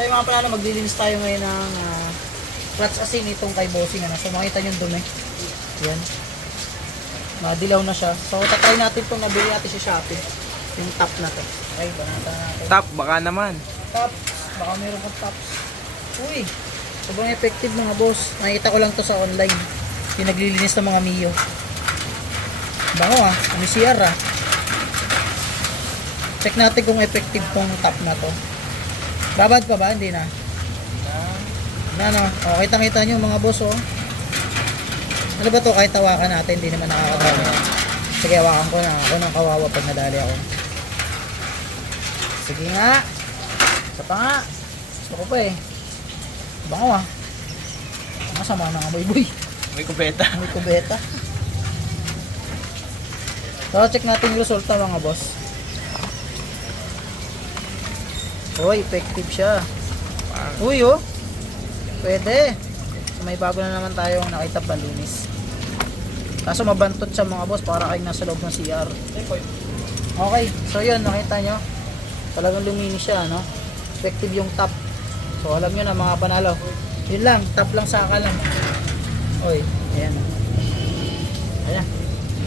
So yung mga panalo, maglilinis tayo ngayon ng clutch asin itong kay bossing. Ano? So makita nyo yung dumi. Yan. Madilaw na siya. So tatry natin itong nabili natin sa Shopee. Yung top na to. Okay, banata natin. Top, baka naman. Top. Baka meron kang top. Uy. Sobrang effective mga boss. Nakikita ko lang to sa online. Yung naglilinis ng mga Mio. Bango Ano CR Check natin kung effective tong top na to. Babad pa ba? Hindi na. O, kita nyo mga boss Ano ba to? Kahit tawakan natin, hindi naman nakakadali. Sige, hawakan ko na. Ako nang kawawa pag nadali ako. Sige nga. Isa pa nga. Gusto ko pa Bango Masama na nga boy. May kubeta. May kubeta. So, check natin yung resulta mga boss. Uy, effective siya. Uy, pwede. May bago na naman tayong nakita panlinis. Kaso mabantot siya mga boss, para kayong nasa loob ng CR. Okay, so yun, nakita nyo. Talagang luminis siya, no? Effective yung top. So, alam nyo na mga panalo. Yun lang, top lang saka lang. Uy, ayan. Ayan.